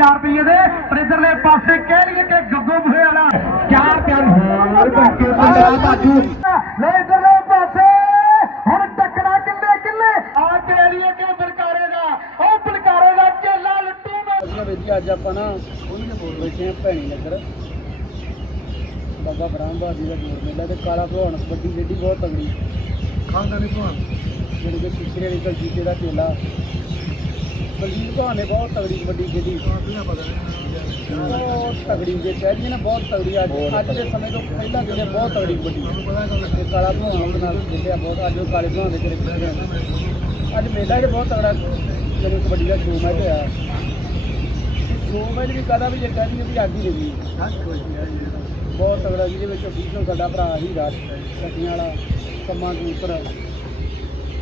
1000 ਰੁਪਏ ਦੇ ਪਰ ਇਧਰਲੇ ਪਾਸੇ ਕਹਿ ਲਈਏ ਕਿ ਗੱਗੂ ਭੇ ਵਾਲਾ। ਚਾਰ ਚਾਰ ਹੋਰ ਕਰਕੇ ਪੰਜਾਬ ਬਾਜੂ ਲੈ ਇਧਰਲੇ ਪਾਸੇ ਹੁਣ ਟੱਕਰਾ ਕਿੱਲੇ ਕਿੱਲੇ ਆ ਕਹਿ ਲਈਏ ਕਿ ਬਲਕਾਰੇ ਦਾ ਉਹ ਬਲਕਾਰੇ ਦਾ ਚੇਲਾ ਲੱਟੂ ਦਾ ਵਧੀਆ ਵੀਰ ਜੀ ਅੱਜ ਆਪਾਂ ਨਾ ਬੈਠੇ ਆ ਭੈਣੀ ਨਗਰ। ਬਾਬਾ ਬ੍ਰਹਮਾ ਜੀ ਦਾ ਜੋੜ ਮੇਲਾ ਤੇ ਕਾਲਾ ਭਲਵਾਨ ਵੱਡੀ ਜਿਹੜੀ ਬਹੁਤ ਤਗੜੀ ਖਾਨਦਾਨੀ ਭਵਾਨ। ਜਿਹੜੀ ਕਿ ਪਿਛਲੇ ਵਾਲੀ ਕਲਜੀਤੇ ਦਾ ਚੇਲਾ। ਕਲਜੀਤ ਭਲਵਾਨ ਨੇ ਬਹੁਤ ਤਗੜੀ ਵੱਡੀ ਜਿਹੜੀ ਬਹੁਤ ਤਗੜੀ ਜੇ ਕਹਿੰਦੇ ਨੇ ਬਹੁਤ ਤਗੜੀ ਅੱਜ। ਅੱਜ ਦੇ ਸਮੇਂ ਤੋਂ ਪਹਿਲਾਂ ਜਿਹੜੇ ਬਹੁਤ ਤਗੜੀ ਵੱਡੀ। ਤੇ ਕਾਲਾ ਭਲਵਾਨ ਦੇ ਨਾਲ ਜਿੱਤਿਆ ਬਹੁਤ ਅੱਜ ਉਹ ਕਾਲੇ ਭਲਵਾਨ ਦੇ ਜਿਹੜੇ ਖੇਡ ਅੱਜ ਮੇਲਾ ਇਹ ਬਹੁਤ ਤਗੜਾ ਜਦੋਂ ਕਬੱਡੀ ਦਾ ਸ਼ੋਅ ਮੈਚ ਹੋਇਆ। ਸ਼ੋਅ ਮੈਚ ਵੀ ਕਹਦਾ ਵੀ ਜੇ ਕਹਿੰਦੀ ਵੀ ਅੱਜ ਹੀ ਰਹੀ ਬਹੁਤ ਤਗੜਾ ਜਿਹਦੇ ਵਿੱਚ ਅਫੀਸ਼ਲ ਸਾਡਾ ਭਰਾ ਹੀ ਰਾਜ ਕੱਟੀਆਂ ਵਾਲਾ ਕੰਮਾਂ ਦੇ ਉੱਪਰ।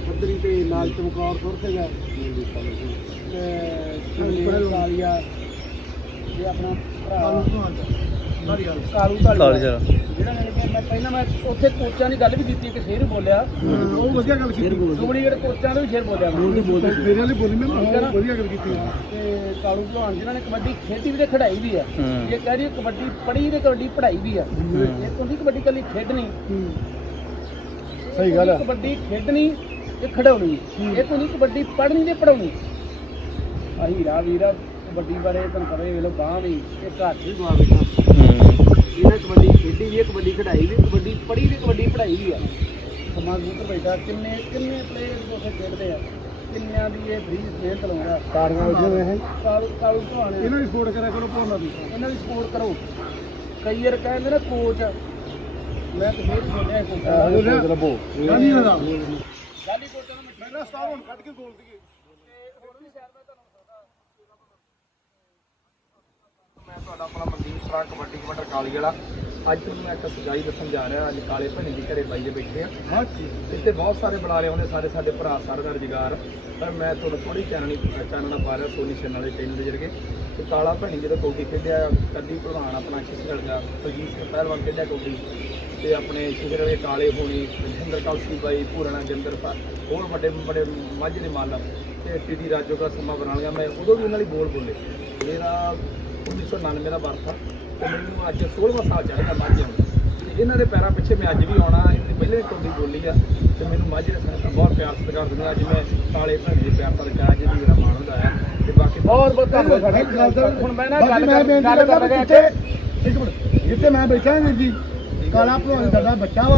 ਬੱਦਰੀ ਤੇ ਨਾਲ ਚਮਕੌਰ ਸੁਰ ਚੁੰਨੀ ਕਾਲੀਆ ਇਹ ਆਪਣਾ ਭਰਾ। ਕਾਲੂ ਧਾਲੀ ਜਿਹੜਾ ਨੇ ਕਿ ਮੈਂ ਪਹਿਲਾਂ ਮੈਂ ਉੱਥੇ ਕੋਚਾਂ ਦੀ ਗੱਲ ਵੀ ਕੀਤੀ ਕਿ ਸ਼ੇਰ ਬੋਲਿਆ। ਉਹ ਵਧੀਆ ਗੱਲ ਕੀਤੀ। ਡੁਬਲੀਗੜ ਕੋਚਾਂ ਦਾ ਵੀ ਸ਼ੇਰ ਬੋਲਿਆ। ਮੈਂ ਮੇਰੇ ਵਾਲੀ ਬੋਲੀ ਮੈਂ ਠੀਕ ਹੈ ਨਾ? ਵਧੀਆ ਗੱਲ ਕੀਤੀ। ਤੇ ਕਾਲੂ ਭਲਵਾਨ ਜਿਨ੍ਹਾਂ ਨੇ ਕਬੱਡੀ ਖੇਡੀ ਵੀ ਤੇ ਖੜਾਈ ਵੀ ਆ। ਇਹ ਕਹਿ ਰਹੀ ਕਬੱਡੀ ਪੜ੍ਹੀ ਤੇ ਕਬੱਡੀ ਪੜ੍ਹਾਈ ਵੀ ਆ। ਇਹ ਹੁੰਦੀ ਕਬੱਡੀ ਕੱਲੀ ਖੇਡਣੀ। ਸਹੀ ਗੱਲ ਆ। ਕਬੱਡੀ ਖੇਡਣੀ ਤੇ ਖੜਾਉਣੀ ਇਹ ਹੁੰਦੀ ਕਬੱਡੀ ਪੜ੍ਹਨੀ ਤੇ ਪੜਾਉਣੀ ਹੀਰਾ ਵੀਰਾ ਕਬੱਡੀ ਬਾਰੇ ਤੁਹਾਨੂੰ ਪਤਾ ਹੀ ਵੇਲੋ ਗਾਂ ਵੀ ਇਹ ਘਰ ਹੀ ਗਵਾ ਬੈਠਾ। ਇਹਨੇ ਕਬੱਡੀ ਖੇਡੀ ਵੀ ਹੈ ਕਬੱਡੀ ਖੜਾਈ ਵੀ ਕਬੱਡੀ ਪੜ੍ਹੀ ਤੇ ਕਬੱਡੀ ਪੜ੍ਹਾਈ ਵੀ ਆ। ਸਮਾਜ ਉੱਪਰ ਬੈਠਾ ਕਿੰਨੇ ਕਿੰਨੇ ਪਲੇਅਰ ਉੱਥੇ ਖੇਡਦੇ ਆ? ਕਿੰਨਿਆਂ ਦੀ ਇਹ ਫ੍ਰੀ ਮਿਹਨਤ ਲਾਉਂਦਾ? ਤਾਰੀਆਂ ਉੱਜੀਆਂ ਨੇ ਕਾਲੂ ਕਾਲੂ ਭਾਣੇ ਇਹਨਾਂ ਦੀ ਸਪੋਰਟ ਕਰਿਆ ਕਰੋ ਭੋਨਾ ਦੀ ਇਹਨਾਂ ਦੀ ਸਪੋਰਟ ਕਰੋ। ਕਈ ਵਾਰ ਕਹਿੰਦੇ ਨਾ ਕੋਚ ਮੈਂ ਤਾਂ ਫੇਰ ਬੋਲਿਆ? ਕੋਚ ਲੱਭੋ ਨਹੀਂ ਨਾ ਗਾਲੀ ਕੋਚਾਂ ਨੂੰ ਮਿੱਠਾ ਸਟਾਰ ਹੁਣ ਕੱਢ ਕੇ ਬੋਲ ਦਈਏ ਮੈਂ ਤੁਹਾਡਾ ਆਪਣਾ ਮਨਦੀਪ ਸਰਾ ਕਬੱਡੀ ਕਬੱਡਰ ਕਾਲੀ ਵਾਲਾ। ਅੱਜ ਤੁਹਾਨੂੰ ਮੈਂ ਇੱਕ ਸਜਾਈ ਦੱਸਣ ਜਾ ਰਿਹਾ ਅੱਜ ਕਾਲੇ ਭਣੀ ਦੀ ਘਰੇ ਬਾਈ ਦੇ ਬੈਠੇ ਆ। ਇੱਥੇ ਬਹੁਤ ਸਾਰੇ ਬੁਲਾਰੇ ਆਉਂਦੇ ਸਾਰੇ ਸਾਡੇ ਭਰਾ ਸਾਰੇ ਦਾ ਰੁਜ਼ਗਾਰ। ਪਰ ਮੈਂ ਤੁਹਾਨੂੰ ਥੋੜੀ ਚਾਨਣੀ ਚਾਨਣਾ ਪਾ ਰਿਹਾ ਸੋਨੀ ਸ਼ਨ ਵਾਲੇ ਟ੍ਰੇਨਰ ਦੇ ਜਰਗੇ ਤੇ ਕਾਲਾ ਭਣੀ ਜਦੋਂ ਕੌਡੀ ਖੇਡਿਆ ਕੱਦੀ ਪ੍ਰਧਾਨ ਆਪਣਾ ਛਿਸਗੜ ਦਾ ਸੁਜੀਤ ਸਿੰਘ ਪਹਿਲਵਾਨ ਖੇਡਿਆ ਕੌਡੀ ਤੇ ਆਪਣੇ ਸ਼ਿਖਰ ਵਾਲੇ ਕਾਲੇ ਹੋਣੀ ਜਿੰਦਰ ਕਲਸੀ ਬਾਈ ਪੂਰਣਾ ਜਿੰਦਰ ਪਾ ਹੋਰ ਵੱਡੇ ਵੱਡੇ ਮਾਝੇ ਦੇ ਮਾਲਕ। ਤੇ ਟੀਡੀ ਰਾਜੋ ਦਾ ਸਮਾਂ ਬਣਾ ਲਿਆ। ਮੈਂ ਉਦੋਂ ਵੀ ਉਹਨਾਂ ਲਈ ਬੋਲ ਬੋਲੇ। ਮੇਰਾ 1999 ਦਾ ਬਰਥ ਆ। ਮੈਨੂੰ ਅੱਜ 16ਵਾਂ ਸਾਲ ਚੜ੍ਹਦਾ ਮਾਝੇ ਆਉਣ ਤੇ ਇਹਨਾਂ ਦੇ ਪੈਰਾਂ ਪਿੱਛੇ ਮੈਂ ਅੱਜ ਵੀ ਆਉਣਾ ਇਹਦੀ ਪਹਿਲੇ ਵੀ ਕੌਡੀ ਬੋਲੀ ਆ ਤੇ ਮੈਨੂੰ ਮਾਝੇ ਦੇ ਸੰਗਤਾਂ ਬਹੁਤ ਪਿਆਰ ਸਤਿਕਾਰ ਦਿੰਦੇ ਅੱਜ ਮੈਂ ਕਾਲੇ ਭੈਣ ਦੇ ਪਿਆਰ ਸਤਿਕਾਰ ਅੱਜ ਵੀ ਮੇਰਾ ਮਾਣ ਹੁੰਦਾ ਹੈ ਤੇ ਬਾਕੀ ਬਹੁਤ ਬਹੁਤ ਧੰਨਵਾਦ ਸਾਡਾ ਹੁਣ ਮੈਂ ਨਾ ਗੱਲ ਗੱਲ ਕਰ ਰਿਹਾ ਇੱਕ ਮਿੰਟ। ਜਿੱਥੇ ਮੈਂ ਬੈਠਾ ਹਾਂ ਜੀ ਕਾਲਾ ਭਲਵਾਨ ਸਾਡਾ ਬੱਚਾ ਵਾ।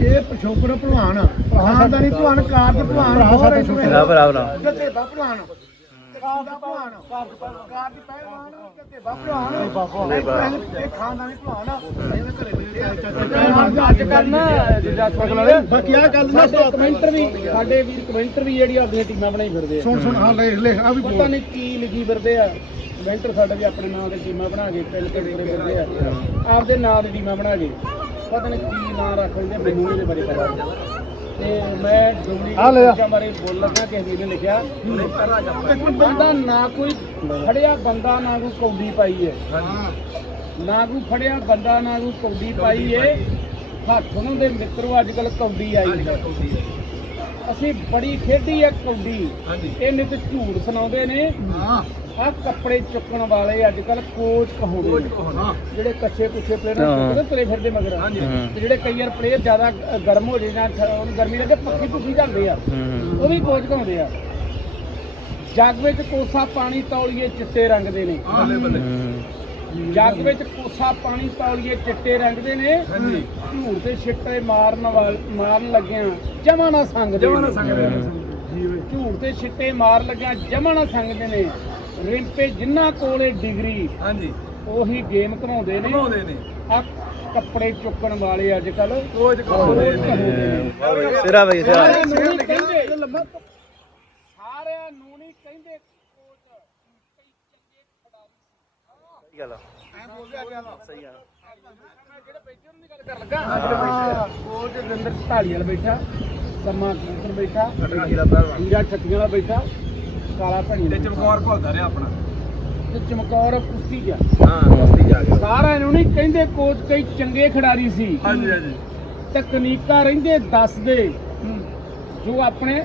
ਇਹ ਪਿਛੋਕੜ ਭਲਵਾਨ ਆ। ਖਾਨਦਾਨੀ ਭਲਵਾਨ ਕਾਰਜ ਭਲਵਾਨ ਹੋਰ ਭਰਾ ਭਰਾ ਗੱਦੇ ਭਲਵਾਨ ਕਾਰਜ ਭਲਵਾਨ ਕਾਰਜ ਪਹਿਲਵਾਨ ਗੱਦੇ ਭਲਵਾਨ ਇਹ ਖਾਨਦਾਨੀ ਭਲਵਾਨ ਆ। ਇਹਦੇ ਘਰੇ ਬੈਠੇ ਆ ਚਾਚਾ ਅੱਜ ਕੱਲ ਨਾ ਜਿੱਦਾਂ ਸਗਲ ਬਾਕੀ ਆਹ ਗੱਲ ਨਾ ਸਾਡੇ ਕਮੈਂਟਰ ਵੀ ਸਾਡੇ ਵੀਰ ਕਮੈਂਟਰ ਵੀ ਜਿਹੜੀ ਆਪਣੀਆਂ ਟੀਮਾਂ ਬਣਾਈ ਫਿਰਦੇ ਆ। ਸੁਣ ਸੁਣ ਹਾਂ ਲੈ ਲੈ ਆ ਵੀ ਪਤਾ ਬੋਲ ਨਹੀਂ ਕੀ ਲਿਖੀ ਫਿਰਦੇ ਆ। ਕਮੈਂਟਰ ਸਾਡੇ ਵੀ ਆਪਣੇ ਨਾਮ ਦੇ ਟੀਮਾਂ ਬਣਾ ਕੇ ਫਿਰਦੇ ਆ। ਆਪਦੇ ਨਾਮ ਦੀ ਟੀਮਾਂ ਬਣਾ ਕੇ। ਪਤਾ ਨਹੀਂ ਕੀ ਨਾਮ ਰੱਖ ਲੈਂਦੇ ਮੈਨੂੰ ਇਹਦੇ ਬਾਰੇ ਪਤਾ ਨਹੀਂ। ਤੇ ਮੈਂ ਡੁਗਲੀ ਆ ਲੈ ਆ। ਕੋਚਾਂ ਬਾਰੇ ਬੋਲ ਲੱਗਾ ਕਿਸੇ ਵੀਰ ਨੇ ਲਿਖਿਆ। ਬੰਦਾ ਨਾ ਕੋਈ ਫੜਿਆ ਬੰਦਾ ਨਾ ਕੋਈ ਕੌਡੀ ਪਾਈ ਹੈ ਨਾ ਕੋਈ ਫੜਿਆ ਬੰਦਾ ਨਾ ਕੋਈ ਕੌਡੀ ਪਾਈ ਏ। ਹੱਥ ਦੇ ਮਿੱਤਰੋ ਅੱਜ ਕੱਲ ਕੌਡੀ ਆਈ ਹੈ। ਅਸੀਂ ਬੜੀ ਖੇਡੀ ਹੈ ਕੌਡੀ। ਇਹ ਨਿਤ ਝੂਠ ਸੁਣਾਉਂਦੇ ਨੇ। ਹਾਂ। ਆ ਕੱਪੜੇ ਚੁੱਕਣ ਵਾਲੇ ਅੱਜ ਕੱਲ ਕੋਚ ਨੇ ਜਿਹੜੇ ਕੱਚੇ ਕੁੱਚੇ ਪਲੇਅਰ ਹਾਂ। ਨੇ ਤੁਰੇ ਫਿਰਦੇ ਮਗਰ। ਤੇ ਜਿਹੜੇ ਕਈ ਵਾਰ ਪਲੇਅਰ ਜ਼ਿਆਦਾ ਗਰਮ ਹੋ ਜੇ ਜਾਂ ਉਹਨੂੰ ਗਰਮੀ ਲੱਗੇ ਪੱਖੀ ਪੁੱਖੀ ਜਾਂਦੇ ਆ। ਉਹ ਵੀ ਕੋਚ ਕਹਾਉਂਦੇ ਆ। ਜੱਗ ਵਿੱਚ ਕੋਸਾ ਪਾਣੀ ਤੌਲੀਏ ਚਿੱਟੇ ਰੰਗ ਦੇ ਨੇ। ਜੱਗ ਵਿੱਚ ਕੋਸਾ ਪਾਣੀ ਤੌਲੀਏ ਚਿੱਟੇ ਰੰਗ ਦੇ ਨੇ। ਝੂੜ ਤੇ ਛਿੱਟੇ ਮਾਰਨ ਵਾਲ ਮਾਰਨ ਲੱਗਿਆ ਜਮਾ ਨਾ ਸੰਗਦੇ ਜਮਾ ਨਾ ਝੂੜ ਤੇ ਛਿੱਟੇ ਮਾਰ ਲੱਗਿਆ ਜਮਾ ਨਾ ਸੰਗਦੇ ਨੇ। ਰਿੰਪੇ ਜਿਨ੍ਹਾਂ ਕੋਲੇ ਡਿਗਰੀ ਹਾਂਜੀ। ਉਹੀ ਗੇਮ ਘਮਾਉਂਦੇ ਨੇ। ਘਮਾਉਂਦੇ ਨੇ। ਆ ਕੱਪੜੇ ਚੁੱਕਣ ਵਾਲੇ ਅੱਜ ਕੱਲ ਕੋਚ ਸਿਰਾ ਬਈ ਸਿਰਾ। ਸਾਰਿਆਂ ਨੂੰ ਨਹੀਂ ਕਹਿੰਦੇ। ਨੂੰ ਕੋਚ ਕਈ ਚੰਗੇ ਖਿਡਾਰੀ ਗੱਲ ਸਹੀ ਆ। ਮੈਂ ਜਿਹੜੇ ਬੈਠੇ ਉਹਨਾਂ ਦੀ ਗੱਲ ਕਰਨ ਲੱਗਾ। ਕੋਚ ਰਿੰਦਰ ਢਾਲੀ ਵਾਲਾ ਬੈਠਾ ਸਮਾ ਕੂਤਰ ਬੈਠਾ ਹੀਰਾ ਛੱਤੀਆਂ ਵਾਲਾ ਬੈਠਾ। ਕਾਲਾ ਭਣੀ ਤੇ ਚਮਕੌਰ ਘੁਲਦਾ ਰਿਹਾ ਆਪਣਾ। ਤੇ ਚਮਕੌਰ ਕੁਸ਼ਤੀ ਗਿਆ ਹਾਂ ਬਸਤੀ ਜਾ ਕੇ ਸਾਰਿਆਂ ਨੂੰ ਨਹੀਂ ਕਹਿੰਦੇ ਕੋਚ ਕਈ ਚੰਗੇ ਖਿਡਾਰੀ ਸੀ। ਹਾਂਜੀ ਹਾਂਜੀ। ਤਕਨੀਕਾਂ ਰਹਿੰਦੇ ਦੱਸਦੇ। ਜੋ ਆਪਣੇ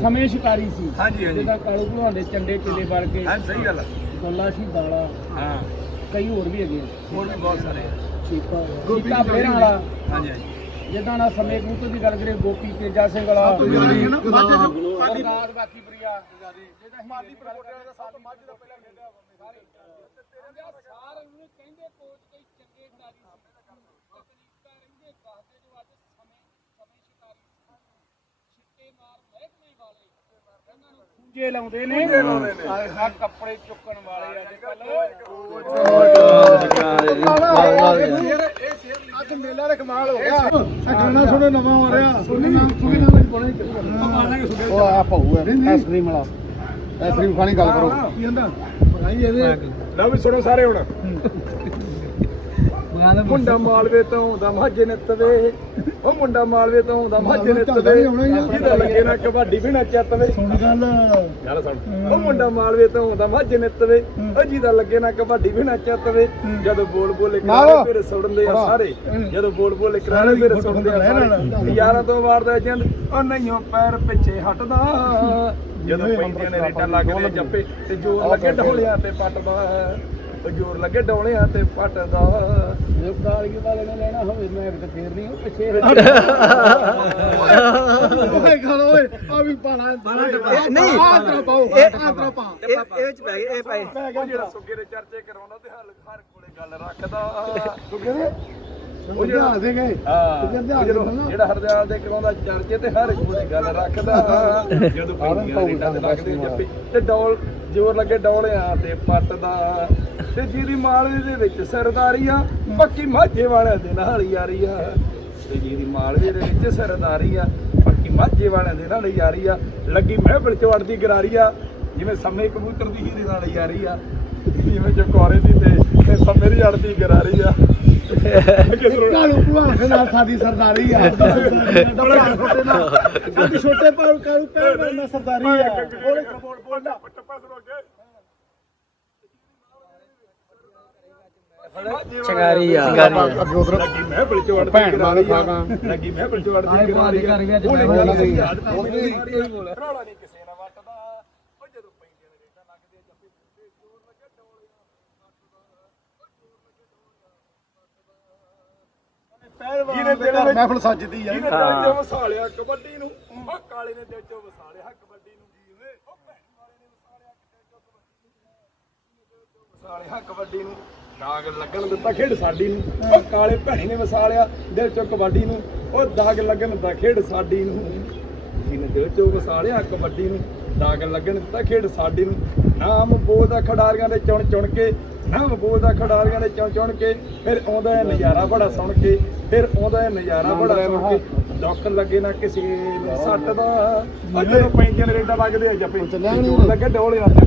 ਸਮੇਂ ਸ਼ਿਕਾਰੀ ਸੀ। ਹਾਂਜੀ ਹਾਂਜੀ। ਜਿਹਦਾ ਕਾਲੂ ਭਲਵਾਨ ਦੇ ਚੰਡੇ ਚੇਲੇ ਵੜ ਕੇ ਹਾਂ ਸਹੀ ਗੱਲ ਗੱਲਾ ਸੀ ਦਾਲਾ ਹਾਂ। ਕਈ ਹੋਰ ਵੀ ਹੈਗੇ। ਹੋਰ ਵੀ ਬਹੁਤ ਸਾਰੇ। ਚੀਪਾ ਚੀਪਾ ਬਲੇਰਾਂ ਵਾਲਾ। ਹਾਂਜੀ ਹਾਂਜੀ। ਜਿੱਦਾਂ ਨਾਲ ਸਮੇਂ ਕਬੂਤਰ ਦੀ ਗੱਲ ਕਰੀਏ ਗੋਪੀ ਤੇਜਾ ਸਿੰਘ ਵਾਲਾ ਗੁਰਦਾਸ ਬਾਕੀ ਪ੍ਰਿਆ। ਜਿਹਦਾ ਹਿਮਾਲੀ ਪ੍ਰਕੋਟੇ ਦਾ ਸਭ ਮੱਝ ਦਾ ਪਹਿਲਾਂ ਖੇਡਿਆ ਸਾਰੇ ਸਾਰੇ ਨੂੰ। ਕਹਿੰਦੇ ਕੋਚ ਕਈ ਚੰਗੇ ਖਿਡਾਰੀ ਸੀ ਤਕਨੀਕਾਂ ਰਹਿੰਦੇ ਦੱਸਦੇ ਜੋ ਅੱਜ ਸਮੇਂ ਸਮੇਂ ਸ਼ਿਕਾਰੀ ਛਿੱਟੇ ਮਾਰ ਮਹਿਕਮੇ ਵਾਲੇ ਇਹਨਾਂ ਨੂੰ ਖੂੰਜੇ ਲਾਉਂਦੇ ਨੇ ਆ ਕੱਪੜੇ ਚੁੱਕਣ ਵਾਲੇ ਅੱਜ ਕੱਲ ਮੇਲਾ ਦਾ ਕਮਾਲ ਹੋ ਗਿਆ। ਆ ਗਾਣਾ ਸੁਣੋ ਨਵਾਂ ਆ ਰਿਹਾ। ਸੁਣੀ ਨਾਮ ਸੁਣੀ ਨਾਮ ਵਿੱਚ ਬਣੇ ਉਹ ਆ ਪਾਉ ਹੈ ਐਸਕ੍ਰੀਮ ਵਾਲਾ। ਐਸਕ੍ਰੀਮ ਖਾਣੀ ਗੱਲ ਕਰੋ। ਕੀ ਕਹਿੰਦਾ? ਭਾਈ ਇਹਦੇ ਲਓ ਵੀ ਸੁਣੋ ਸਾਰੇ ਹੁਣ। ਮੁੰਡਾ ਮਾਲਵੇ ਤੋਂ ਆਉਂਦਾ ਨਿੱਤਵੇ ਉਹ ਮੁੰਡਾ ਮਾਲਵੇ ਤੋਂ ਆਉਂਦਾ ਮਾਝੇ ਨਿੱਤਵੇ ਜਿਹਦਾ ਲੱਗੇ ਨਾ ਕਬੱਡੀ ਵੀ ਨਾ ਚੱਤਵੇ ਸੁਣ ਗੱਲ। ਗੱਲ ਸੁਣ। ਉਹ ਮੁੰਡਾ ਮਾਲਵੇ ਤੋਂ ਆਉਂਦਾ ਮਾਝੇ ਨਿੱਤਵੇ ਉਹ ਜਿਹਦਾ ਲੱਗੇ ਨਾ ਕਬੱਡੀ ਵੀ ਨਾ ਚੱਤਵੇ ਜਦੋਂ ਬੋਲ ਬੋਲ ਕਰਾਰੇ ਫਿਰ ਸੁਣਦੇ ਆ ਸਾਰੇ। ਜਦੋਂ ਬੋਲ ਬੋਲ ਕਰਾਰੇ ਫਿਰ ਸੁਣਦੇ ਆ ਸਾਰੇ। ਯਾਰਾਂ ਤੋਂ ਵਾਰਦਾ ਜੰਦ ਉਹ ਨਹੀਂਓ ਪੈਰ ਪਿੱਛੇ ਹਟਦਾ। ਜਦੋਂ ਪੈਂਦੀਆਂ ਨੇ ਰੇਟਾਂ ਲੱਗਦੇ ਜੱਪੇ ਤੇ ਜੋਰ ਲੱਗੇ ਢੋਲਿਆਂ ਤੇ ਪੱਟਦਾ। ਉਹ ਜੋਰ ਲੱਗੇ ਢੋਲਿਆਂ ਤੇ ਪੱਟਦਾ ਜੇ ਕਾਲਗੀ ਵਾਲੇ ਨੇ ਲੈਣਾ ਹੋਵੇ ਮੈਂ ਤਾਂ ਫੇਰ ਨਹੀਂ ਪਿੱਛੇ ਓਏ ਖਾਣਾ ਓਏ ਆ ਵੀ ਪਾਣਾ। ਨਹੀਂ ਆ ਤਰਾ ਪਾਓ। ਆ ਤਰਾ ਪਾ ਉਹ ਜਿਹੜਾ ਸੁੱਗੇ ਦੇ ਚਰਚੇ ਕਰਾਉਂਦਾ ਤੇ ਹਰ ਹਰ ਕੋਲੇ ਗੱਲ ਰੱਖਦਾ। ਸੁੱਕੇ ਦੇ? ਉਹ ਜਿਹੜਾ ਦੇਗੇ ਹਾਂ ਸੁੱਕੇ ਉਹ ਜਦੋਂ ਜਿਹੜਾ ਹਰਦਿਆਲ ਦੇ ਕਰਾਉਂਦਾ ਚਰਚੇ ਤੇ ਹਰ ਕੋਲੇ ਗੱਲ ਰੱਖਦਾ। ਜਦੋਂ ਪੈਂਦੀਆਂ ਰੇਟਾਂ ਤੇ ਲੱਗਦੇ ਜੱਪੀ ਤੇ ਡੋਲ ਜ਼ੋਰ ਲੱਗੇ ਡੋਲਿਆਂ ਤੇ ਪੱਟਦਾ। ਤੇ ਜਿਹਦੀ ਮਾਲਵੇ ਦੇ ਵਿੱਚ ਸਰਦਾਰੀ ਆ ਪੱਕੀ ਮਾਝੇ ਵਾਲਿਆਂ ਦੇ ਨਾਲ ਯਾਰੀ ਆ ਤੇ ਜਿਹਦੀ ਮਾਲਵੇ ਦੇ ਵਿੱਚ ਸਰਦਾਰੀ ਆ ਪੱਕੀ ਮਾਝੇ ਵਾਲਿਆਂ ਦੇ ਨਾਲ ਯਾਰੀ ਆ ਲੱਗੀ ਮਹਿਬਲ ਚਵੜਦੀ ਗਰਾਰੀ ਆ ਜਿਵੇਂ ਸਮੇਂ ਕਬੂਤਰ ਦੀ ਹੀਰੇ ਨਾਲ ਯਾਰੀ ਆ ਜਿਵੇਂ ਚਕੋਰੇ ਦੀ ਤੇ ਤੇ ਸਮੇਂ ਦੀ ਅੜਦੀ ਗਰਾਰੀ ਆ ਕਾਲੂ ਭਲਵਾਨ ਦੇ ਨਾਲ ਸਾਡੀ ਸਰਦਾਰੀ ਆ। ਛੋਟੇ ਨਾਲ ਸਾਡੀ ਛੋਟੇ ਪਾਲ ਕਾਲੂ ਪਹਿਲਵਾਨ ਨਾਲ ਸਰਦਾਰੀ ਆ। ਬੋਲੇ ਬੋਲ ਬੋਲਦਾ ਟੱਪਾ ਸੁਣੋ ਅੱਗੇ ਚੰਗਾਰੀ ਆ। ਅੱਗੇ ਉਧਰ ਲੱਗੀ ਮੈਂ ਬਲ ਚੋੜ ਭੈਣ ਵਾਲੇ ਖਾਗਾ। ਲੱਗੀ ਮੈਂ ਬਲ ਚੋੜ ਦੀ ਗਰਾਰੀ ਆ। ਉਹਨੇ ਬੋਲ ਗੱਲ ਗਈ। ਯਾਦ ਰੌਲਾ ਨਹੀਂ ਕਿਸੇ ਨਾਲ ਵੱਟਦਾ। ਉਹ ਜਦੋਂ ਪੈਂਦੀਆਂ ਨੇ ਰੇਟਾਂ ਲੱਗਦੀਆਂ ਜੱਪੀ ਤੇ ਜੋਰ ਲੱਗੇ ਡੋਲਿਆਂ ਜਿਹਨੇ ਦਿਲ ਵਿੱਚ ਮਹਿਫਲ ਸੱਜਦੀ ਆ। ਜਿਹਨੇ ਦਿਲ ਚ ਵਸਾਲਿਆ ਕਬੱਡੀ ਨੂੰ। ਉਹ ਕਾਲੇ ਨੇ ਦਿਲ ਚ ਵਸਾਲਿਆ ਕਬੱਡੀ ਨੂੰ ਜੀਵੇ ਉਹ ਭੈਣ ਵਾਲੇ ਨੇ ਵਸਾਲਿਆ ਦਿਲ ਚ ਕਬੱਡੀ ਨੂੰ ਵਸਾਲਿਆ ਕਬੱਡੀ ਨੂੰ। ਦਾਗ ਲੱਗਣ ਦਿੱਤਾ ਖੇਡ ਸਾਡੀ ਨੂੰ। ਉਹ ਕਾਲੇ ਭੈਣੀ ਨੇ ਵਸਾਲਿਆ ਦਿਲ ਚ ਕਬੱਡੀ ਨੂੰ। ਉਹ ਦਾਗ ਲੱਗਣ ਦਿੱਤਾ ਖੇਡ ਸਾਡੀ ਨੂੰ। ਜਿਹਨੇ ਦਿਲ ਚ ਵਸਾਲਿਆ ਕਬੱਡੀ ਨੂੰ। ਦਾਗ ਲੱਗਣ ਦਿੱਤਾ ਖੇਡ ਸਾਡੀ ਨੂੰ। ਨਾਮ ਬੋਲਦਾ ਖਿਡਾਰੀਆਂ ਦੇ ਚੁਣ ਚੁਣ ਕੇ ਨਾਮ ਬੋਲਦਾ ਖਿਡਾਰੀਆਂ ਦੇ ਚੁਣ ਚੁਣ ਕੇ ਫਿਰ ਆਉਂਦਾ ਹੈ ਨਜ਼ਾਰਾ ਬੜਾ ਸੁਣ ਕੇ ਫਿਰ ਆਉਂਦਾ ਹੈ ਨਜ਼ਾਰਾ ਬੜਾ ਸੁਣ ਕੇ। ਦੁੱਖ ਲੱਗੇ ਨਾ ਕਿਸੇ ਨੂੰ ਸੱਟ ਦਾ। ਜਦੋਂ ਪੈਂਦੀਆਂ ਨੇ ਰੇਡਾਂ ਲੱਗਦੇ ਆ ਜੱਪੇ ਲੱਗੇ ਡੋਲਿਆਂ ਤੇ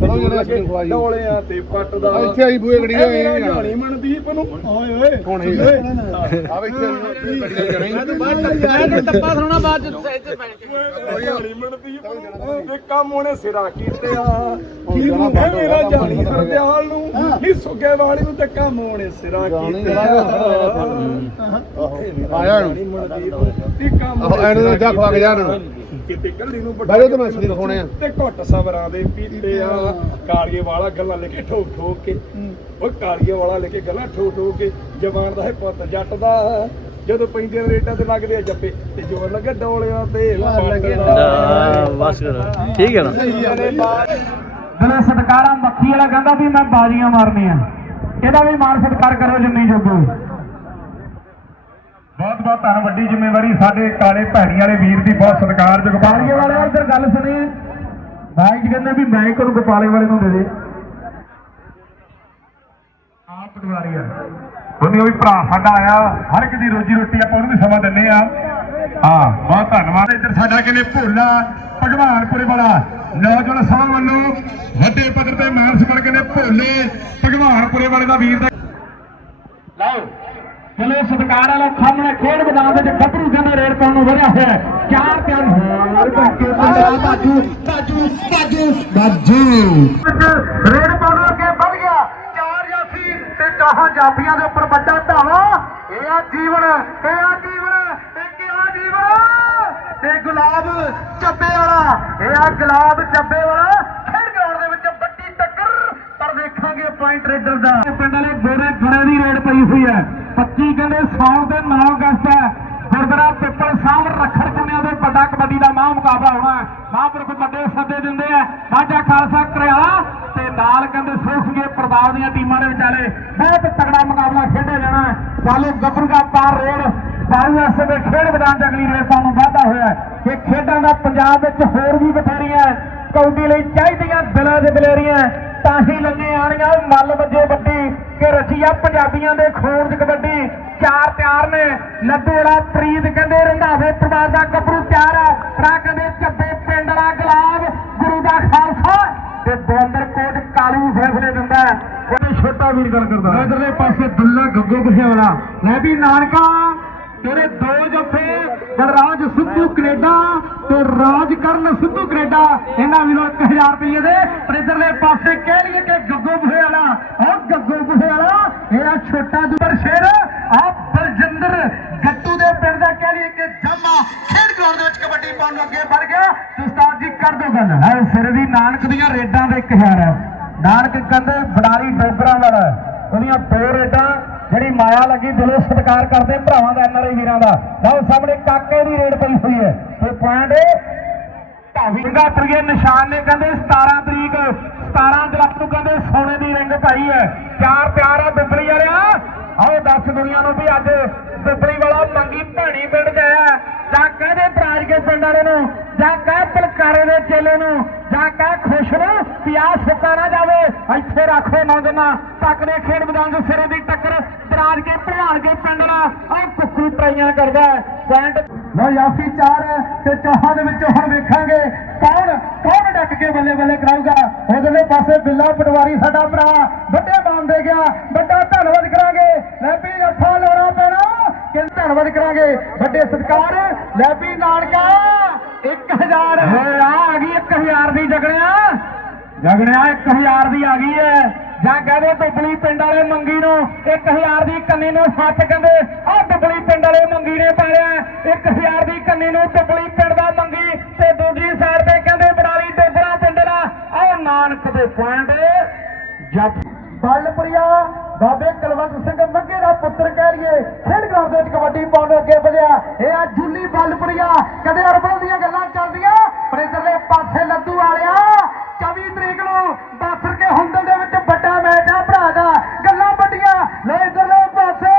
ਜੋਰ ਲੱਗੇ ਡੋਲਿਆਂ ਤੇ ਪੱਟਦਾ ਇੱਥੇ ਆਈ ਬੂਹੇ ਗੜੀ ਮੇਰਾ ਜਾਣੀ ਮਨਦੀਪ ਨੂੰ। ਓਏ ਓਏ। ਹੁਣ ਹੀ ਆ। ਵੇ ਇੱਥੇ ਗੱਡੀਆਂ ਕਰਾਂਗੇ ਟੱਪਾ ਸੁਣਾ ਬਾਅਦ ਚ ਇੱਥੇ ਪੈਣ ਓਏ ਜਾਣੀ ਮਨਦੀਪ ਨੂੰ। ਤੇ ਕੰਮ ਉਹਨੇ ਸਿਰਾ ਕੀਤੇ ਆ। ਕੀ ਨੂੰ ਮੇਰਾ ਜਾਣੀ। ਹਰਦਿਆਲ ਨੂੰ ਨਹੀਂ ਸੁੱਗੇ ਵਾਲੀ ਨੂੰ ਤੇ ਕੰਮ ਉਹਨੇ ਸਿਰਾ ਕੀਤੇ। ਆ ਆਇਆ ਨੂੰ। ਤੇ ਕੰਮ ਇਹਨੂੰ ਜਾ ਖਵਾ ਕੇ ਜਾ ਇਹਨੂੰ। ਕੀਤੇ। ਕੱਲੀ ਨੂੰ ਜਾ ਤੇ ਮੈਂ ਸਰੀਰ ਦਿਖਾਉਣੇ ਆ। ਤੇ ਘੁੱਟ ਸਬਰਾਂ ਦੇ ਪੀਤੇ ਆ। ਕਾਲੀਏ ਵਾਲਾ ਗੱਲਾਂ ਲੈ ਕੇ ਠੋਕ ਠੋਕ ਕੇ। ਉਹ ਕਾਲੀਏ ਵਾਲਾ ਲੈ ਕੇ ਗੱਲਾਂ ਠੋਕ ਠੋਕ ਕੇ। ਜਵਾਨ ਦਾ ਹੈ ਪੁੱਤ ਜੱਟ ਦਾ। ਜਦੋਂ ਪੈਂਦੇ ਰੇਟਾਂ ਤੇ ਲੱਗਦੇ ਆ ਜੱਪੇ। ਤੇ ਜੋਰ ਲੱਗੇ ਡੋਲਿਆਂ ਤੇ। ਆ, ਬਸ ਕਰੋ ਠੀਕ ਹੈ ਨਾ? ਜਦੋਂ ਸਤਕਾਰਾ ਮੱਖੀ ਵਾਲਾ ਕਹਿੰਦਾ ਵੀ ਮੈਂ ਬਾਜ਼ੀਆਂ ਮਾਰਨੀਆਂ। ਇਹਦਾ ਵੀ ਮਾਨ ਸਤਕਾਰ ਕਰੋ ਜਿੰਨੀ ਜੋਗੋ। ਬਹੁਤ ਬਹੁਤ ਧੰਨ ਵੱਡੀ ਜ਼ਿੰਮੇਵਾਰੀ ਸਾਡੇ ਕਾਲੇ ਭੈਣੀ ਵਾਲੇ ਵੀਰ ਦੀ ਬਹੁਤ ਸਤਿਕਾਰਯੋਗ ਬਾਲੀਏ ਵਾਲੇ ਇੱਧਰ ਗੱਲ ਸੁਣੀ। ਬਾਈ ਜੀ ਕਹਿੰਦੇ ਵੀ ਮੈਂ ਕੋਲ ਗੋਪਾਲੇ ਵਾਲੇ ਨੂੰ ਦੇ ਦੇ। ਆਪ ਪਟਵਾਰੀ ਆ। ਉਹਨੇ ਉਹ ਵੀ ਭਰਾ ਸਾਡਾ ਆਇਆ ਹਰ ਇੱਕ ਦੀ ਰੋਜੀ ਰੋਟੀ ਆਪਾਂ ਉਹਨੂੰ ਵੀ ਸਮਾਂ ਦਿੰਨੇ ਆ। ਹਾਂ ਬਹੁਤ ਧੰਨਵਾਦ। ਇੱਧਰ ਸਾਡਾ ਕਹਿੰਦੇ ਭੋਲਾ ਭਗਵਾਨਪੁਰੇ ਵਾਲਾ। ਨੌਜਵਾਨ ਸਭਾ ਵੱਲੋਂ ਵੱਡੇ ਪੱਧਰ ਤੇ ਮਾਨ ਸਨਮਾਨ ਕਹਿੰਦੇ ਭੋਲੇ ਭਗਵਾਨਪੁਰੇ ਵਾਲੇ ਦਾ ਵੀਰ ਦਾ ਲਓ ਚਲੋ ਸਤਕਾਰ ਵਾਲਾ ਸਾਹਮਣੇ ਖੇਡ ਮੈਦਾਨ ਵਿੱਚ ਗੱਭਰੂ ਕਹਿੰਦਾ ਰੇਡ ਪਾਉਣ ਨੂੰ ਵਧਿਆ ਹੋਇਆ। ਚਾਰ ਤਿੰਨ ਹੋਰ ਬਾਜੂ ਬਾਜੂ ਬਾਜੂ ਬਾਜੂ। ਰੇਡ ਪਾਉਣ ਅੱਗੇ ਵੱਧ ਗਿਆ। ਚਾਰ ਜਾਫੀ ਤੇ ਚਾਹਾਂ ਜਾਫੀਆਂ ਦੇ ਉੱਪਰ ਵੱਡਾ ਢਾਵਾ ਇਹ ਆ ਜੀਵਨ ਇਹ ਆ ਜੀਵਨ ਇੱਕ ਆ ਜੀਵਨ। ਤੇ ਗੁਲਾਬ ਚੱਬੇ ਵਾਲਾ ਇਹ ਆ ਗੁਲਾਬ ਚੱਬੇ ਵਾਲਾ ਖੇਡ ਗਰਾਊਂਡ ਦੇ ਵਿੱਚ ਵੱਡੀ ਟੱਕਰ। ਟਰੇਡਰ ਦਾ। ਪਿੰਡ ਵਾਲੇ ਗੋਰੇ ਗਣੇ ਦੀ ਰੇਡ ਪਈ ਹੋਈ ਹੈ। 25 ਕਹਿੰਦੇ ਸੌਣ ਦੇ 9 ਅਗਸਤ ਹੈ। ਗੁਰਦੁਆਰਾ ਪਿੱਪਲ ਸਾਹਿਬ ਰੱਖੜ ਕੰਨਿਆਂ ਦੇ ਵੱਡਾ ਕਬੱਡੀ ਦਾ ਮਾਹ ਮੁਕਾਬਲਾ ਹੋਣਾ ਹੈ। ਮਹਾਂਪੁਰਖ ਵੱਡੇ ਸੱਦੇ ਦਿੰਦੇ ਆ। ਸਾਡਾ ਖਾਲਸਾ ਕਰਿਆਲਾ ਤੇ ਨਾਲ ਕਹਿੰਦੇ ਸੋਸਗੇ ਪ੍ਰਤਾਪ ਦੀਆਂ ਟੀਮਾਂ ਦੇ ਵਿਚਾਲੇ ਬਹੁਤ ਤਗੜਾ ਮੁਕਾਬਲਾ ਖੇਡਿਆ ਜਾਣਾ ਹੈ। ਚਾਲੂ ਗੱਭਰੂਗਾ ਪਾਰ ਰੇਡ। ਬਾਰੂ ਐਸੇ ਦੇ ਖੇਡ ਮੈਦਾਨ 'ਚ ਅਗਲੀ ਰੇਡ ਨੂੰ ਹੋਇਆ ਕਿ ਖੇਡਾਂ ਦਾ ਪੰਜਾਬ ਵਿੱਚ ਹੋਰ ਵੀ ਬਥੇਰੀਆਂ ਕੌਡੀ ਲਈ ਚਾਹੀਦੀਆਂ ਦਿਲਾਂ ਦੇ ਦਲੇਰੀਆਂ ਤਾਂ ਹੀ ਲੰਗੇ ਆਣੀਆਂ ਮੱਲ ਵੱਜੇ ਵੱਡੀ ਕਿ ਰਚੀਆ ਪੰਜਾਬੀਆਂ ਦੇ ਖੂਨ 'ਚ ਕਬੱਡੀ। ਚਾਰ ਤਿਆਰ ਨੇ। ਲੱਡੂ ਪ੍ਰੀਤ ਕਹਿੰਦੇ ਰੰਧਾਵੇ ਪਰਿਵਾਰ ਦਾ ਗੱਭਰੂ ਤਿਆਰ ਹੈ। ਭਰਾ ਕਹਿੰਦੇ ਚੱਬੇ ਪਿੰਡ ਦਾ ਗੁਲਾਬ, ਗੁਰੂ ਦਾ ਖਾਲਸਾ। ਤੇ ਦਵੰਦਰ ਕੋਟ ਕਾਲੂ ਫੈਸਲੇ ਦਿੰਦਾ ਉਹਦੇ ਛੋਟਾ ਵੀਰ ਗੱਲ ਕਰਦਾ ਇਧਰਲੇ ਪਾਸੇ ਦੁੱਲਾ ਗੱਗੋ ਬਖਿਆਲਾ ਲੈ ਵੀ ਨਾਨਕਾ। ਤੇਰੇ ਦੋ ਜੱਫੇ ਬਲਰਾਜ ਸਿੱਧੂ ਕੈਨੇਡਾ ਤੇ ਰਾਜ ਕਰਨ ਸਿੱਧੂ ਕੈਨੇਡਾ। ਇਹਨਾਂ ਵੀਰੋ 1000 ਰੁਪਏ ਦੇ ਪਰ ਇਧਰਲੇ ਪਾਸੇ ਕਹਿ ਲਈਏ ਕਿ ਗੱਗੋ ਬੁਹੇ ਵਾਲਾ ਉਹ ਗੱਗੋ ਬੁਹੇ ਵਾਲਾ ਇਹ ਛੋਟਾ ਦੂਰ ਸ਼ੇਰ। ਆ ਬਲਜਿੰਦਰ ਗੱਟੂ ਦੇ ਪਿੰਡ ਦਾ ਕਹਿ ਲਈਏ ਕਿ ਜੰਮਾ। ਖੇਡ ਗਰਾਊਂਡ ਦੇ ਵਿੱਚ ਕਬੱਡੀ ਪਾਉਣ ਨੂੰ ਅੱਗੇ ਵੱਧ ਗਿਆ। ਤੇ ਉਸਤਾਦ ਜੀ ਕਰ ਦੋ ਗੱਲ। ਹੈ ਸਿਰ ਵੀ ਨਾਨਕ ਦੀਆਂ ਰੇਡਾਂ ਦੇ 1000 ਹੈ ਨਾਨਕ ਕਹਿੰਦੇ ਬਡਾਰੀ ਡੋਗਰਾਂ ਵਾਲਾ। ਉਹਦੀਆਂ ਦੋ ਰੇਡਾਂ, ਜਿਹੜੀ ਮਾਇਆ ਲੱਗੀ, ਦਿਲੋਂ ਸਤਿਕਾਰ ਕਰਦੇ ਭਰਾਵਾਂ ਦਾ ਐਨਆਰਆਈ ਵੀਰਾਂ ਦਾ। ਲਓ ਸਾਹਮਣੇ ਕਾਕੇ ਦੀ ਰੇਡ ਪਈ ਹੋਈ ਹੈ। ਤੇ ਪੁਆਇੰਟ ਢਾਵੀਂਗਾ ਤਰੀਏ ਨਿਸ਼ਾਨ ਨੇ ਕਹਿੰਦੇ 17 ਤਰੀਕ 17 ਜੁਲਾਈ ਨੂੰ ਕਹਿੰਦੇ ਸੋਨੇ ਦੀ ਰਿੰਗ ਪਾਈ ਹੈ। ਚਾਰ ਪਿਆਰ ਆ ਬਿਬਲੀ ਵਾਲਿਆ। ਆਓ ਦੱਸ ਦੁਨੀਆ ਨੂੰ ਵੀ ਅੱਜ ਬਿਬਲੀ ਵਾਲਾ ਮੰਗੀ ਭੈਣੀ ਪਿੰਡ ਗਿਆ। ਜਾਂ ਕਹਦੇ ਬਰਾਜ ਕੇ ਪਿੰਡ ਵਾਲੇ ਨੂੰ, ਜਾਂ ਕਹਿ ਪਲਕਾਰੇ ਦੇ ਚੇਲੇ ਨੂੰ ਜਾਂ ਕਹਿ ਖੁਸ਼ ਨੂੰ ਪਿਆ ਸੁੱਕਾ ਨਾ ਜਾਵੇ। ਇੱਥੇ ਰੱਖੋ ਨੌਜਵਾਨਾਂ ਤੱਕ ਖੇਡ ਮੈਦਾਨ ਦੇ ਸਿਰੇ ਦੀ ਟੱਕਰ ਬਰਾਜ ਕੇ ਭਲਾਣ ਕੇ ਪਿੰਡ ਆਹ ਕੁੱਕੂ ਟਰਾਈਆਂ ਕਰਦਾ ਪੁਆਇੰਟ ਲੋ ਯਾਸੀ 4 ਤੇ ਚੌਹਾਂ ਦੇ ਵਿੱਚੋਂ ਹੁਣ ਵੇਖਾਂਗੇ ਕੌਣ ਕੌਣ ਡੱਕ ਕੇ ਬੱਲੇ ਬੱਲੇ ਕਰਾਊਗਾ। ਉਧਰਲੇ ਪਾਸੇ ਬਿੱਲਾ ਪਟਵਾਰੀ ਸਾਡਾ ਭਰਾ, ਵੱਡੇ ਮਾਨ ਦੇ ਗਿਆ। ਵੱਡਾ ਧੰਨਵਾਦ ਕਰਾਂਗੇ। ਲੈ ਵੀ ਅੱਖਾਂ ਲਾਉਣਾ ਪੈਣਾ। ਕਿ ਧੰਨਵਾਦ ਕਰਾਂਗੇ। ਵੱਡੇ ਸਤਿਕਾਰ ਲੈ ਵੀ ਨਾਨਕਾ 1000 ਆ ਆ ਗਈ 1000 ਦੀ ਜਗਣਿਆ। ਜਗਣਿਆ 1000 ਦੀ ਆ ਗਈ ਹੈ। ਜਾਂ ਕਹਦੇ ਦੁਬਲੀ ਪਿੰਡ ਵਾਲੇ ਮੰਗੀ ਨੂੰ 1000 ਦੀ ਕੰਨੀ ਨੂੰ ਸੱਤ ਕਹਿੰਦੇ ਆ ਦੁਬਲੀ ਪਿੰਡ ਵਾਲੇ ਮੰਗੀ ਨੇ ਪਾਲਿਆ 1000 ਦੀ ਕੰਨੀ ਨੂੰ ਦੁਬਲੀ ਪਿੰਡ ਦਾ ਮੰਗੀ, ਤੇ ਦੂਜੀ ਸਾਈਡ ਤੇ ਕਹਿੰਦੇ ਬਰਾਲੀ ਡੋਗਰਾ ਪਿੰਡ ਦਾ। ਆਹ ਨਾਨਕ ਦੇ ਪੁਆਇੰਟ ਜੱਟ ਬਲਪ੍ਰਿਆ, ਬਾਬੇ ਕੁਲਵੰਤ ਸਿੰਘ ਮੰਗੇ ਦਾ ਪੁੱਤਰ ਕਹਿ ਰਹੀਏ ਖੇਡ ਗਰਾਊਂਡ ਦੇ ਵਿੱਚ ਕਬੱਡੀ ਪਾਉਣ ਨੂੰ ਅੱਗੇ ਵਧਿਆ। ਇਹ ਆ ਜੁੱਲੀ ਬਲਪ੍ਰਿਆ। ਕਦੇ ਅਰਬਲ ਦੀਆਂ ਗੱਲਾਂ ਚੱਲਦੀਆਂ? ਪਰ ਇਧਰਲੇ ਪਾਸੇ ਲੱਦੂ ਵਾਲਿਆ 24 ਤਰੀਕ ਨੂੰ ਬਾਸਰ ਕੇ ਹੁੰਦਲ ਦੇ ਵਿੱਚ ਵੱਡਾ ਮੈਚ ਆ ਭਰਾ ਦਾ। ਗੱਲਾਂ ਵੱਡੀਆਂ। ਲੈ ਇਧਰਲੇ ਪਾਸੇ।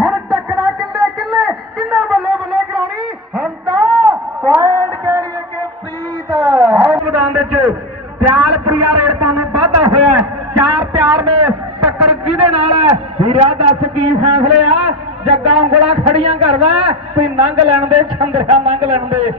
ਹੁਣ ਟੱਕਣਾ ਕਿੰਨੇ ਕਿੰਨੇ ਕਿੰਨਾ ਬੱਲੇ ਬੱਲੇ ਕਰਾਉਣੀ ਹੁਣ ਤਾਂ ਪੁਆਇੰਟ ਕਹਿ ਰਹੀਏ ਕਿ ਪ੍ਰੀਤ। ਆਹ ਮੈਦਾਨ ਵਿੱਚ। ਪਿਆਰ ਪ੍ਰਿਆ ਰੇਡ ਤੁਹਾਨੂੰ ਵਾਧਾ ਹੋਇਆ ਹੈ। ਚਾਰ ਪਿਆਰ ਨੇ, ਟੱਕਰ ਕਿਹਦੇ ਨਾਲ ਹੈ? ਵੀਰਾ ਦੱਸ ਕੀ ਫੈਸਲੇ ਆ? ਜੱਗਾ ਉਂਗਲਾਂ ਖੜੀਆਂ ਕਰਦਾ ਕੋਈ ਨੰਗ ਲੈਣ ਦੇ ਛੰਦਰਾ ਨੰਗ ਲੈਣ ਦੇ।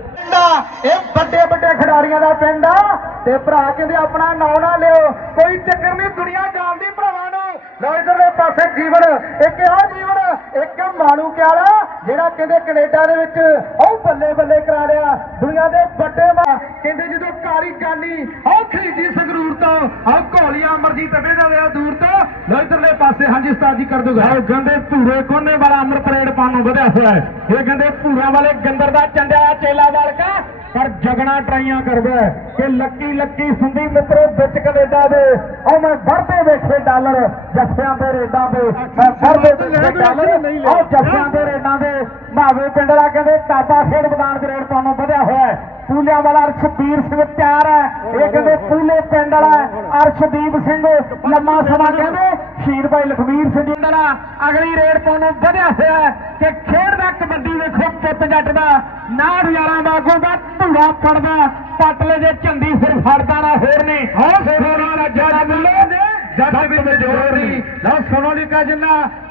ਇਹ ਵੱਡੇ ਵੱਡੇ ਖਿਡਾਰੀਆਂ ਦਾ ਪਿੰਡ ਆ। ਤੇ ਭਰਾ ਕਹਿੰਦੇ ਆਪਣਾ ਨਾਂ ਨਾ ਲਿਓ। ਕੋਈ ਚੱਕਰ ਨਹੀਂ, ਦੁਨੀਆ ਜਾਣਦੀ ਭਰਾਵਾਂ ਨੂੰ। ਲਓ ਇਧਰਲੇ ਪਾਸੇ ਜੀਵਨ। ਇੱਕ ਆ ਜੀਵਨ ਇੱਕ ਮਾਣੂ ਕਿਆਲਾ ਜਿਹੜਾ ਕਹਿੰਦੇ ਕੈਨੇਡਾ ਦੇ ਵਿੱਚ ਉਹ ਬੱਲੇ ਬੱਲੇ ਕਰਾ ਲਿਆ ਦੁਨੀਆ ਦੇ ਵੱਡੇ ਮਾ ਕਹਿੰਦੇ ਜਦੋਂ ਕਾਲੀ ਗਾਨੀ ਉਹ ਖਰੀਦੀ ਸੰਗਰੂਰ ਤੋਂ ਆਹ ਘੋਲੀਆਂ ਅਮਰਜੀਤ ਅਬੇ ਦਾ ਲਿਆ ਦੂਰ ਤੋਂ। ਲਓ ਇਧਰਲੇ ਪਾਸੇ ਹਾਂਜੀ ਉਸਤਾਦ ਜੀ ਕਰ ਦੋਗਾ ਉਹ ਕਹਿੰਦੇ ਭੂਰੇ ਕੋਨੇ ਵਾਲਾ ਅਮਰ ਪਰੇਡ ਪਾਉਣ ਨੂੰ ਵਧਿਆ ਹੋਇਆ ਇਹ ਕਹਿੰਦੇ ਭੂਰਿਆਂ ਵਾਲੇ ਗੰਦਰ ਦਾ ਚੰਡਿਆ ਚੇਲਾ ਵਾਲਕਾ। ਪਰ ਜਗਣਾ ਟਰਾਈਆਂ ਕਰਦਾ ਕਿ ਲੱਕੀ ਲੱਕੀ ਹੁੰਦੀ ਮਿੱਤਰੋ ਵਿੱਚ ਕੈਨੇਡਾ ਦੇ। ਉਹ ਮੈਂ ਵਰਦੇ ਵੇਖੇ ਡਾਲਰ ਜੱਫਿਆਂ ਦੇ ਰੇਡਾਂ ਦੇ। ਮੈਂ ਵਰਦੇ ਵੇਖੇ ਡਾਲਰ। ਉਹ ਜੱਫਿਆਂ ਦੇ ਰੇਡਾਂ ਦੇ ਮਾਵੇ ਪਿੰਡ ਵਾਲਾ ਕਹਿੰਦੇ ਟਾਪਾ ਖੇਡ ਮੈਦਾਨ ਦੇ ਰੇਡ ਪਾਉਣੋਂ ਵਧਿਆ ਹੋਇਆ ਹੈ। ਪੂਲਿਆਂ ਵਾਲਾ ਅਰਸ਼ਦੀਪ ਸਿੰਘ ਤਿਆਰ ਹੈ। ਇਹ ਕਹਿੰਦੇ ਪੂਲੇ ਪਿੰਡ ਵਾਲਾ ਅਰਸ਼ਦੀਪ ਸਿੰਘ ਲੰਮਾ ਸਮਾਂ ਕਹਿੰਦੇ ਸ਼ਹੀਦ ਭਾਈ ਲਖਵੀਰ ਸਿੰਘ ਜੀ ਦਾ ਅਗਲੀ ਰੇਡ ਪਾਉਣੋਂ ਵਧਿਆ ਹੋਇਆ ਹੈ ਕਿ ਖੇਡ ਦਾ ਕਬੱਡੀ ਵੇਖੋ ਪੁੱਤ ਜੱਟ ਦਾ। ਨਾੜ ਯਾਰਾਂ ਵਾਂਗੂ ਦਾ ਧੂੜਾ ਫੜਦਾ। ਪਟਲੇ ਦੇ ਝੰਡੀ ਫਿਰ ਫੜਦਾ ਨਾ ਹੋਰ ਨਹੀਂ। ਹੋ ਸੋਨਾ ਜੱਟ ਮਿਲੇ ਜੱਟ ਵਿੱਚ ਜ਼ੋਰ ਨਹੀਂ। ਲਓ ਸੋਨੋਲਿਕਾ ਜਿੰਨਾ ਕਹਿੰਦੇ ਜੱਟ ਵਿੱਚ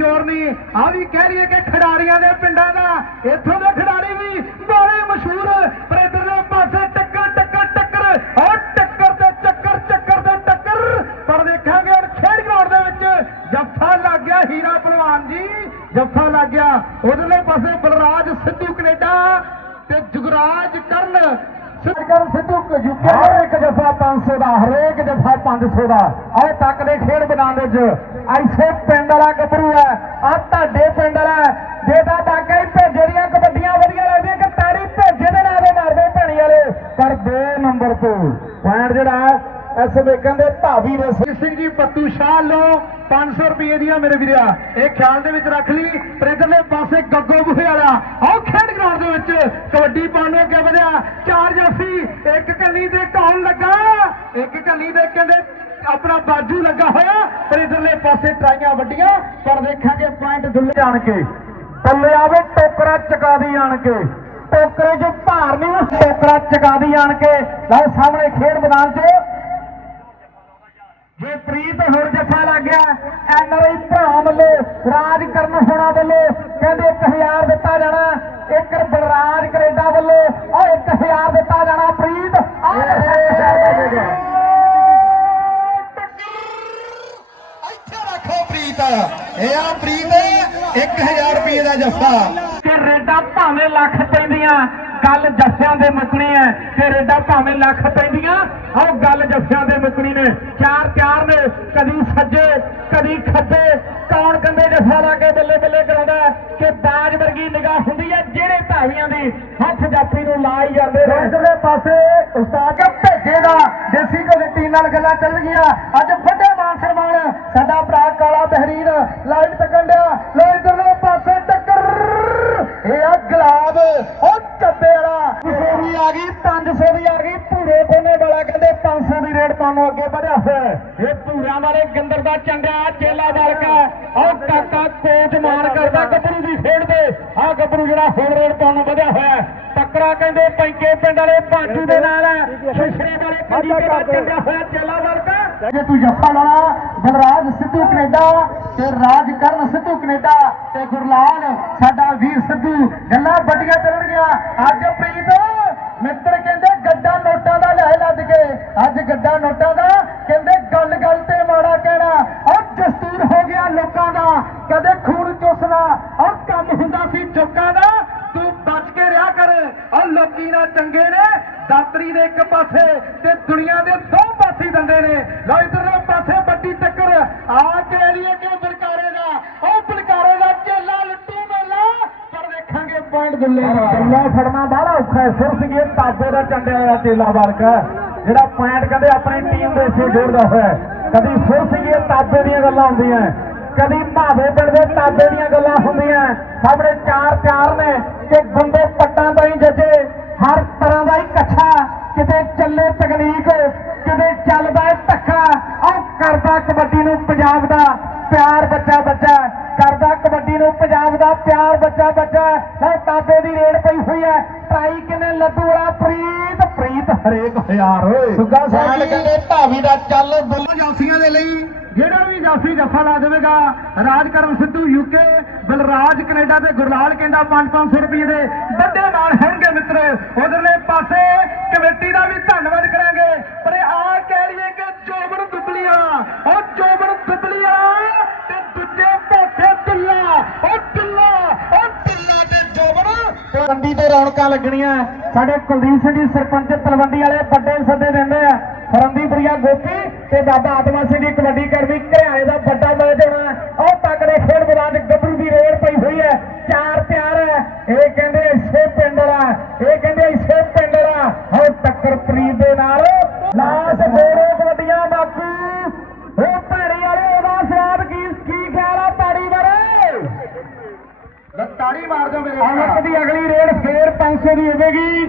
ਜ਼ੋਰ ਨਹੀਂ। ਆ ਵੀ ਕਹਿ ਰਹੀਏ ਕਿ ਖਿਡਾਰੀਆਂ ਦੇ ਪਿੰਡਾਂ ਦਾ, ਇੱਥੋਂ ਦੇ ਖਿਡਾਰੀ ਵੀ ਬੜੇ ਮਸ਼ਹੂਰ ਪਰ ਇਧਰਲੇ ਪਾਸੇ ਟੱਕਰ ਟੱਕਰ ਟੱਕਰ। ਔਰ ਟੱਕਰ ਤੇ ਚੱਕਰ ਚੱਕਰ ਤੇ ਟੱਕਰ। ਪਰ ਦੇਖਾਂਗੇ ਹੁਣ ਖੇਡ ਗਰਾਊਂਡ ਦੇ ਵਿੱਚ ਜੱਫਾ ਲੱਗ ਗਿਆ ਹੀਰਾ ਪਹਿਲਵਾਨ ਜੀ। ਜੱਫਾ ਲੱਗ ਗਿਆ। ਉਧਰਲੇ ਪਾਸੇ ਬਲਰਾਜ ਸਿੱਧੂ ਕੈਨੇਡਾ ਤੇ ਜੁਗਰਾਜ ਕਰਨ ਸਿੱਧੂ ਸਿੱਧੂ ਯੂਕੇ ਹਰ ਇੱਕ ਜੱਫਾ 500 ਦਾ, ਹਰੇਕ ਜੱਫਾ 500 ਦਾ। ਆਹ ਤੱਕ ਦੇ ਖੇਡ ਮੈਦਾਨ ਦੇ ਵਿੱਚ। ਐਸੇ ਪਿੰਡ ਵਾਲਾ ਗੱਭਰੂ ਹੈ ਆ ਤੁਹਾਡੇ ਪਿੰਡ ਵਾਲਾ ਜੇ ਤਾਂ ਬਾਕਾ ਹੀ ਭੇਜੇ ਦੀਆਂ ਕਬੱਡੀਆਂ ਵਧੀਆ ਲੱਗਦੀਆਂ ਕਿ ਤਾੜੀ ਭੇਜੇ ਦੇ ਨਾਲ ਦੇ ਮਾਰਦੇ ਭੈਣੀ ਵਾਲੇ। ਪਰ 2 ਨੰਬਰ ਤੋਂ ਪੁਆਇੰਟ ਜਿਹੜਾ ਹੈ, ਇਸ ਵੇਖਣ ਦੇ ਭਾਵੀ ਰਸੀ ਸਿੰਘ ਜੀ, ਪੱਤੂ ਸ਼ਾਹ ਲੋ 500 ਰੁਪਏ ਦੀਆਂ ਮੇਰੇ ਵੀਰਿਆ, ਇਹ ਖਿਆਲ ਦੇ ਵਿੱਚ ਰੱਖ ਲਈ, ਪਰ ਇਧਰਲੇ ਪਾਸੇ ਗੱਗੋ ਬੁਹੇ ਵਾਲਾ, ਆਹ ਖੇਡ ਗਰਾਊਂਡ ਦੇ ਵਿੱਚ ਕਬੱਡੀ ਪਾਉਣ ਨੂੰ ਅੱਗੇ ਵਧਿਆ, ਚਾਰ ਜਫੀ ਇੱਕ ਕੰਨੀ ਦੇ ਕੌਣ ਲੱਗਾ, ਇੱਕ ਕੰਨੀ ਦੇ ਕਹਿੰਦੇ ਆਪਣਾ ਬਾਜੂ ਲੱਗਾ ਹੋਇਆ, ਪਰ ਇਧਰਲੇ ਪਾਸੇ ਟਰਾਈਆਂ ਵੱਡੀਆਂ, ਪਰ ਦੇਖਾਂਗੇ ਪੁਆਇੰਟ ਦੁੱਲੇ ਜਾਣ ਕੇ ਬੱਲੇ ਆਵੇ ਟੋਕਰਾ ਚਕਾ ਦੀ ਆਣ ਕੇ, ਟੋਕਰੇ 'ਚ ਭਾਰ ਨਹੀਂ, ਟੋਕਰਾ ਚਕਾ ਦੀ ਆਣ ਕੇ, ਲਓ ਸਾਹਮਣੇ ਖੇਡ ਮੈਦਾਨ 'ਚ ਜੇ ਪ੍ਰੀਤ ਹੋਰ ਜੱਫਾ ਲੱਗ ਗਿਆ ਐਨਆਰਆਈ ਭਰਾ ਵੱਲੋਂ ਰਾਜ ਕਰਨ ਹੋਣਾ ਵੱਲੋਂ ਕਹਿੰਦੇ 1000 ਦਿੱਤਾ ਜਾਣਾ ਇੱਕ ਬਲਰਾਜ ਕੈਨੇਡਾ ਵੱਲੋਂ ਉਹ 1000 ਦਿੱਤਾ ਜਾਣਾ ਪ੍ਰੀਤ ਇੱਥੇ ਰੱਖੋ ਪ੍ਰੀਤ। ਇਹ ਆ ਪ੍ਰੀਤ 1000 ਰੁਪਏ ਦਾ ਜੱਫਾ। ਕਿ ਰੇਡਾ ਭਾਵੇਂ ਲੱਖ ਪੈਂਦੀਆਂ ਗੱਲ ਜੱਫਿਆਂ ਦੇ ਮੁੱਕਣੀ ਹੈ। ਕਿ ਰੇਡਾ ਭਾਵੇਂ ਲੱਖ ਪੈਂਦੀਆਂ ਆਹ ਗੱਲ ਜੱਫਿਆਂ ਦੇ ਮੁੱਕਣੀ ਨੇ। ਚਾਰ ਚਾਰ ਨੇ, ਕਦੀ ਸੱਜੇ, ਕਦੀ ਖੱਬੇ ਕੌਣ ਕੰਦੇ ਜੱਫਾ ਲਾ ਕੇ ਬੱਲੇ ਬੱਲੇ ਕਰਾਉਂਦਾ ਕਿ ਬਾਜ ਵਰਗੀ ਨਿਗਾਹ ਹੁੰਦੀ ਹੈ ਜਿਹੜੇ ਭਾਵੀਆਂ ਦੀ ਹੱਥ ਜਾਪੀ ਨੂੰ ਲਾ ਹੀ ਜਾਂਦੇ ਨੇ। ਇਧਰਲੇ ਪਾਸੇ ਉਸਤਾਦ ਭੇਜੇਗਾ ਦੇਸੀ ਕਬੱਡੀ ਨਾਲ ਗੱਲਾਂ ਚੱਲ ਗਈਆਂ ਅੱਜ ਵੱਡੇ ਮਾਨ ਸਨਮਾਨ ਸਾਡਾ ਭਰਾ ਕਾਲਾ ਬਹਿਰੀਨ ਲਾਈਟ ਤੱਕਣ ਡਿਆ ਲੋ ਇਧਰਲੇ ਪਾਸੇ ਟੱਕਰ ਇਹ ਆ ਗੁਲਾਬ ਉਹ ਚੱਬੇ ਵਾਲਾ 200 ਦੀ ਆ ਗਈ 500 ਦੀ ਆ ਗਈ ਭੂਰੇ ਕੋਨੇ ਵਾਲਾ ਕਹਿੰਦੇ 500 ਦੀ ਰੇਟ ਪਾਉਣ ਨੂੰ ਅੱਗੇ ਵਧਿਆ ਹੋਇਆ ਹੈ। ਇਹ ਭੂਰਿਆਂ ਵਾਲੇ ਗੰਦਰ ਦਾ ਚੰਗਾ ਚੇਲਾ ਬਾਲਕਾ ਉਹ ਕਾਕਾ ਕੋਚ ਮਾਰ ਕਰਦਾ ਗੱਭਰੂ ਦੀ ਖੇਡ ਦੇ ਆ ਗੱਭਰੂ ਜਿਹੜਾ ਹੋਰ ਰੇਟ ਪਾਉਣ ਨੂੰ ਵਧਿਆ ਹੋਇਆ ਹੈ। ਟੱਕਰਾ ਕਹਿੰਦੇ ਪੈਂਕੇ ਪਿੰਡ ਵਾਲੇ ਬਾਜੂ ਦੇ ਨਾਲ ਸ਼ਿਸ਼ਰੇ ਵਾਲੇ ਕੰਜੀ ਦਾ ਚੰਗਾ ਹੋਇਆ ਚੇਲਾ ਬਾਲਕਾ ਜੇ ਤੂੰ ਜੱਫਾ ਲਾਣਾ ਬਲਰਾਜ ਸਿੱਧੂ ਕੈਨੇਡਾ ਤੇ ਰਾਜ ਕਰਨ ਸਿੱਧੂ ਕੈਨੇਡਾ ਤੇ ਗੁਰਲਾਲ ਸਾਡਾ ਵੀਰ ਸਿੱਧੂ ਗੱਲਾਂ ਵੱਡੀਆਂ ਚੱਲਣਗੀਆਂ ਅੱਜ ਪ੍ਰੀਤ ਮਿੱਤਰ ਕਹਿੰਦੇ ਗੱਡਾ ਨੋਟਾਂ ਦਾ ਲੈ ਲੱਦ ਕੇ ਅੱਜ ਗੱਡਾ ਨੋਟਾਂ ਦਾ ਕਹਿੰਦੇ ਗੱਲ ਗੱਲ ਤੇ ਮਾੜਾ ਕਹਿਣਾ ਉਹ ਦਸਤੂਰ ਹੋ ਗਿਆ ਲੋਕਾਂ ਦਾ ਕਦੇ ਖੂਨ ਚੁੱਸਣਾ ਉਹ ਕੰਮ ਹੁੰਦਾ ਸੀ ਚੁੱਕਾਂ ਦਾ ਤੂੰ ਬਚ ਕੇ ਰਿਹਾ ਕਰ ਉਹ ਲੋਕੀ ਨਾ ਚੰਗੇ ਨੇ ਦਾਤਰੀ ਦੇ ਇੱਕ ਪਾਸੇ ਤੇ ਦੁਨੀਆ ਦੇ ਦੋ ਪਾਸੇ ਦੰਦੇ ਨੇ ਲੋ ਇਧਰਲੇ ਪਾਸੇ ਵੱਡੀ ਟੱਕਰ ਆ ਕੇ ਏਰੀਏ ਕੇ ਬਲਕਾਰੇ ਦਾ ਉਹ ਬਲਕਾਰੇ ਦਾ ਚੇਲਾ ਲੱਟੂ ਮੇਲਾ ਪਰ ਦੇਖਾਂਗੇ ਪੁਆਇੰਟ ਦੁੱਲੇ ਦਾ ਦੁੱਲਾ ਫੜਨਾ ਬਾਹਲਾ ਔਖਾ ਹੈ ਸਿਰ ਸੀਗੇ ਤਾਬੇ ਦਾ ਚੰਡਿਆ ਹੋਇਆ ਜਿਹੜਾ ਪੁਆਇੰਟ ਕਹਿੰਦੇ ਆਪਣੀ ਟੀਮ ਦੇ ਸੇ ਜੋੜਦਾ ਹੋਇਆ ਕਦੀ ਸਿਰ ਤਾਬੇ ਦੀਆਂ ਗੱਲਾਂ ਹੁੰਦੀਆਂ ਕਦੀ ਭਾਵੇ ਪਿੰਡ ਦੇ ਤਾਬੇ ਦੀਆਂ ਗੱਲਾਂ ਹੁੰਦੀਆਂ ਸਾਹਮਣੇ ਚਾਰ ਚਾਰ ਨੇ, ਕਿ ਗੁੰਡੇ ਪੱਟਾਂ ਤੋਂ ਹੀ ਜੱਜੇ, ਹਰ ਤਰ੍ਹਾਂ ਦਾ ਹੀ ਕੱਛਾ, ਕਿਤੇ ਚੱਲੇ ਤਕਨੀਕ, ਕਿਤੇ ਚੱਲਦਾ ਹੈ ਧੱਕਾ। ਉਹ ਕਰਦਾ ਕਬੱਡੀ ਨੂੰ ਪੰਜਾਬ ਦਾ ਪਿਆਰ ਬੱਚਾ ਬੱਚਾ ਕਰਦਾ ਕਬੱਡੀ ਨੂੰ ਪੰਜਾਬ ਦਾ ਪਿਆਰ ਬੱਚਾ ਬੱਚਾ ਲੈ ਤਾਬੇ ਦੀ ਰੇਡ ਪਈ ਹੋਈ ਹੈ। ਟਰਾਈ ਕਿਨੇ ਲੱਡੂ ਵਾਲਾ ਹਰੇਕ ਹਜ਼ਾਰ ਓਏ। ਸੁੱਗਾ ਸਾਹਿਬ ਕਹਿੰਦੇ ਭਾਵੀ ਦਾ ਚੱਲ ਬੁੱਲ ਜਾਸੀਆਂ ਦੇ ਲਈ ਜਿਹੜਾ ਵੀ ਜਾਫੀ ਜੱਫਾ ਲਾ ਦੇਵੇਗਾ ਰਾਜਕਰਨ ਸਿੱਧੂ ਯੂਕੇ ਬਲਰਾਜ ਕੈਨੇਡਾ ਤੇ ਗੁਰਲਾਲ ਕਹਿੰਦਾ 5-500 ਰੁਪਏ ਦੇ। ਵੱਡੇ ਮਾਣ ਹੋਣਗੇ ਮਿੱਤਰੋ ਉਧਰਲੇ ਪਾਸੇ ਕਮੇਟੀ ਦਾ ਵੀ ਧੰਨਵਾਦ ਕਰਾਂਗੇ। ਤਲਵੰਡੀ ਤੇ ਰੌਣਕਾਂ ਲੱਗਣੀਆਂ। ਸਾਡੇ ਕੁਲਦੀਪ ਸਿੰਘ ਜੀ, ਸਰਪੰਚ ਤਲਵੰਡੀ ਵਾਲੇ ਵੱਡੇ ਸੱਦੇ ਦਿੰਦੇ ਆ। ਫਰੰਦੀਪੁਰੀਆ ਗੋਪੀ ਤੇ ਬਾਬਾ ਆਤਮਾ ਸਿੰਘ ਦੀ ਕਬੱਡੀ ਕਰਮੀ ਘਰਿਆਲੇ ਦਾ ਵੱਡਾ ਮੈਚ ਹੋਣਾ। ਉਹ ਤੱਕੜੇ ਖੇਡ ਮੈਦਾਨ ਗੱਭਰੂ ਦੀ ਰੇਡ ਪਈ ਹੋਈ ਹੈ। ਚਾਰ ਪਿਆਰ ਹੈ। ਇਹ ਕਹਿੰਦੇ ਇਸੇ ਪਿੰਡ ਵਾਲਾ, ਇਹ ਕਹਿੰਦੇ ਇਸੇ ਪਿੰਡ ਵਾਲਾ। ਹੋ ਟੱਕਰ ਪ੍ਰੀਤ ਦੇ ਨਾਲ ਲਾਸ ਅਮਰਤ ਦੀ ਅਗਲੀ ਰੇਡ ਫੇਰ 500 ਦੀ ਹੋਵੇਗੀ।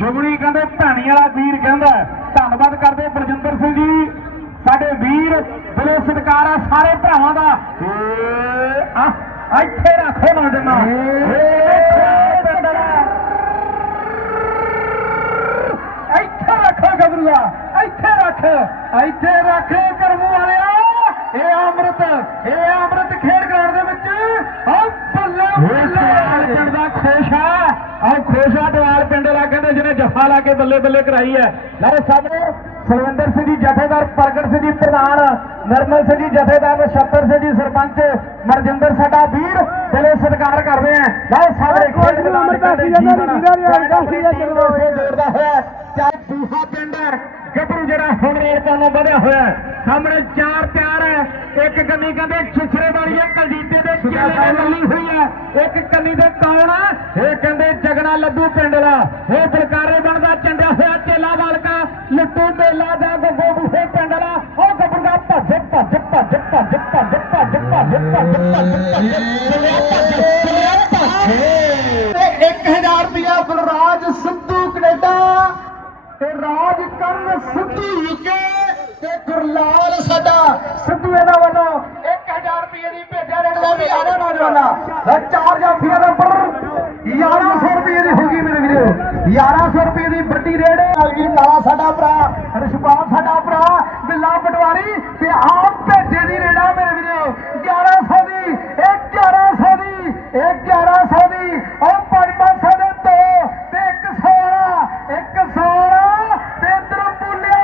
ਜੁਗਣੀ ਕਹਿੰਦੇ ਭੈਣੀ ਵਾਲਾ ਵੀਰ ਕਹਿੰਦਾ ਧੰਨਵਾਦ ਕਰਦੇ ਬਲਜਿੰਦਰ ਸਿੰਘ ਜੀ। ਸਾਡੇ ਵੀਰ ਦਿਲੋਂ ਸਤਿਕਾਰ ਆ ਸਾਰੇ ਭਰਾਵਾਂ ਦਾ। ਇੱਥੇ ਰੱਖੋ ਨਾ ਜਮਾ ਇੱਥੇ ਰੱਖੋ ਗੱਭਰੂਆ ਇੱਥੇ ਰੱਖ। ਇੱਥੇ ਰੱਖ ਕਰਮੂ ਵਾਲਿਆ ਇਹ ਅੰਮ੍ਰਿਤ ਇਹ ਅੰਮ੍ਰਿਤ ਖੇਡ ਗਰਾਊਂਡ ਦੇ ਵਿੱਚ ਆ ਬੱਲੇ ਬੱਲੇ ਪਿੰਡ ਦਾ ਖੋਸ਼ਾ ਆ ਖੋਸ਼ਾ ਦਵਾਲ ਪਿੰਡ ਦਾ ਕਹਿੰਦੇ ਜਿਹਨੇ ਜੱਫਾ ਲਾ ਕੇ ਬੱਲੇ ਬੱਲੇ ਕਰਾਈ ਹੈ। ਲਓ ਸਾਹਮਣੇ ਸੁਰਿੰਦਰ ਸਿੰਘ ਜੀ ਜਥੇਦਾਰ ਪ੍ਰਗਟ ਸਿੰਘ ਜੀ ਪ੍ਰਧਾਨ ਨਰਮਲ ਸਿੰਘ ਜੀ ਜਥੇਦਾਰ ਨਛੱਤਰ ਸਿੰਘ ਜੀ ਸਰਪੰਚ ਮਰਜਿੰਦਰ ਸਾਡਾ ਵੀਰ ਦਿਲੋਂ ਸਤਿਕਾਰ ਕਰਦੇ ਆ ਲਓ ਸਾਹਮਣੇ ਖੇਡ ਮੈਦਾਨ ਦੇ ਕਹਿੰਦੇ ਜੀਵਨ ਜੋੜਦਾ ਹੋਇਆ। ਚਾਹੇ ਦੂਹਾ ਪਿੰਡ ਹੈ ਹੁਣ ਰੋਡ ਕੋਲੋਂ ਵਧਿਆ ਹੋਇਆ ਸਾਹਮਣੇ ਚਾਰ ਤਿਆਰ ਹੈ ਇੱਕ ਕੰਨੀ ਕਹਿੰਦੇ ਛਿਛਰੇ ਵਾਲੀ ਹੈ ਕਲਜੀਤੇ ਦੇ ਚੇਲੇ ਨੇ ਲੱਲੀ ਹੋਈ ਹੈ ਇੱਕ ਕੰਨੀ ਦੇ ਕੌਣ ਹੈ ਇਹ ਕਹਿੰਦੇ ਜਗਣਾ ਲੱਡੂ ਪਿੰਡਲਾ ਉਹ ਬਲਕਾਰੇ ਬਣਦਾ ਚੰਡਿਆ ਹੋਇਆ ਚੇਲਾ ਵਾਲਕਾ ਲੱਟੂ ਮੇਲਾ ਦਾ ਗੱਗੋ ਬੂਹੇ ਪਿੰਡਲਾ ਉਹ ਗੱਬਰ ਦਾ ਭੱਜ ਭੱਜ ਭੱਜ ਭੱਜ ਭੱਜ ਭੱਜ ਭੱਜ ਭੱਜ ਭੱਜ ਭੱਜ ਭੱਜ ਭੱਜ 1000 ਰੁਪਿਆ ਬਲਰਾਜ ਸਿੱਧੂ ਕੈਨੇਡਾ ਤੇ ਰਾਜ ਕਰਨ ਸਿੱਧੂ ਯੂਕੇ ਤੇ ਗੁਰਲਾਲ ਸਾਡਾ ਸਿੱਧੂ ਇਹਨਾਂ ਵੱਲੋਂ 1000 ਰੁਪਏ ਦੀ ਭੇਜਿਆ ਰੇਡਦਾ ਵੀ ਆੜਾ ਨੌਜਵਾਨਾ ਤੇ ਚਾਰ ਜਾਫੀਆਂ ਦੇ ਉੱਪਰ 1100 ਰੁਪਏ ਦੀ ਹੋ ਗਈ ਮੇਰੇ ਵੀਰੋ। 1100 ਰੁਪਏ ਦੀ ਵੱਡੀ ਰੇਡ। ਵੀਰ ਕਾਲਾ ਸਾਡਾ ਭਰਾ ਰਿਸ਼ਪਾਲ ਸਾਡਾ ਭਰਾ, ਬਿੱਲਾ ਪਟਵਾਰੀ ਤੇ ਆਪ ਭੇਜੇ ਦੀ ਰੇੜਾ ਮੇਰੇ ਵੀਰੋ 1100 ਦੀ ਇਹ 1100 ਦੀ ਇਹ 1100 ਦੀ ਉਹ 500 ਦੇ ਦੋ ਤੇ 100 ਇੱਕ 100 ਤੇ ਇਧਰ ਬੁੱਲਿਆ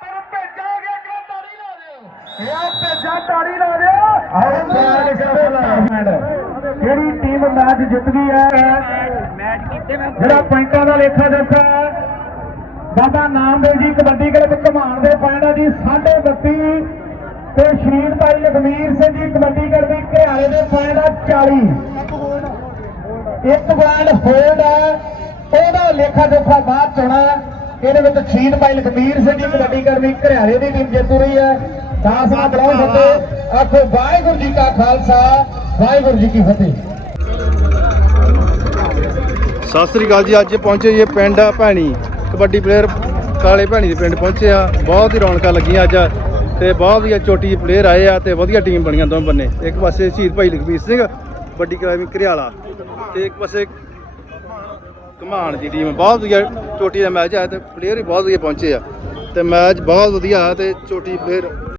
ਪਰ ਭੇਜਾਂਗੇ ਕਿ ਤਾੜੀ ਲਾ ਦਿਓ ਇਹ ਆ ਭੇਜਾ ਤਾੜੀ ਲਾ ਦਿਓ ਆਓ ਜਿਹੜੀ ਟੀਮ ਮੈਚ ਜਿੱਤ ਗਈ ਹੈ ਜਿਹੜਾ ਪੁਆਇੰਟਾਂ ਦਾ ਲੇਖਾ ਜੋਖਾ ਹੈ ਬਾਬਾ ਨਾਮਦੇਵ ਜੀ ਕਬੱਡੀ ਕਲੱਬ ਘਮਾਣ ਦੇ ਪੈਂਡਾ ਜੀ 32 ਤੇ ਸ਼ਹੀਦ ਭਾਈ ਲਖਮੀਰ ਸਿੰਘ ਜੀ ਕਬੱਡੀ ਕਲੱਬ ਘਰਿਆਲੇ ਦੇ ਪੈਂਡਾ 40 ਇੱਕ ਗੋਲ ਹੋਲਡ ਹੈ ਉਹਦਾ ਲੇਖਾ ਜੋਖਾ ਬਾਅਦ ਚੋਣਾ ਇਹਦੇ ਵਿੱਚ ਸ਼ਹੀਦ ਭਾਈ ਲਖਮੀਰ ਸਿੰਘ ਜੀ ਕਬੱਡੀ ਕਲੱਬ ਘਰਿਆਲੇ ਦੀ ਟੀਮ ਜਿੱਤੂ ਰਹੀ ਹੈ। ਦਾਸ ਆ ਬਲਾਉ ਫਤਿਹ ਆਖੋ ਵਾਹਿਗੁਰੂ ਜੀ ਕਾ ਖਾਲਸਾ ਵਾਹਿਗੁਰੂ ਜੀ ਕੀ ਫਤਿਹ। ਸਤਿ ਸ੍ਰੀ ਅਕਾਲ ਜੀ ਅੱਜ ਪਹੁੰਚੇ ਜੀ ਪਿੰਡ ਭੈਣੀ। ਕਬੱਡੀ ਪਲੇਅਰ ਕਾਲੇ ਭੈਣੀ ਦੇ ਪਿੰਡ ਪਹੁੰਚੇ ਆ। ਬਹੁਤ ਹੀ ਰੌਣਕਾਂ ਲੱਗੀਆਂ ਅੱਜ। ਤੇ ਬਹੁਤ ਵਧੀਆ ਚੋਟੀ ਪਲੇਅਰ ਆਏ ਆ ਤੇ ਵਧੀਆ ਟੀਮ ਬਣੀਆਂ ਦੋਵੇਂ ਬੰਨੇ। ਇੱਕ ਪਾਸੇ ਸ਼ਹੀਦ ਭਾਈ ਲਖਬੀਰ ਸਿੰਘ ਵੱਡੀ ਕਲਾਮੀ ਘਰਿਆਲਾ ਤੇ ਇੱਕ ਪਾਸੇ ਕਮਾਨ ਦੀ ਟੀਮ ਬਹੁਤ ਵਧੀਆ ਚੋਟੀ ਦਾ ਮੈਚ ਆ ਤੇ ਪਲੇਅਰ ਵੀ ਬਹੁਤ ਵਧੀਆ ਪਹੁੰਚੇ ਆ ਤੇ ਮੈਚ ਬਹੁਤ ਵਧੀਆ ਆ ਤੇ ਚੋਟੀ ਪਲੇਅਰ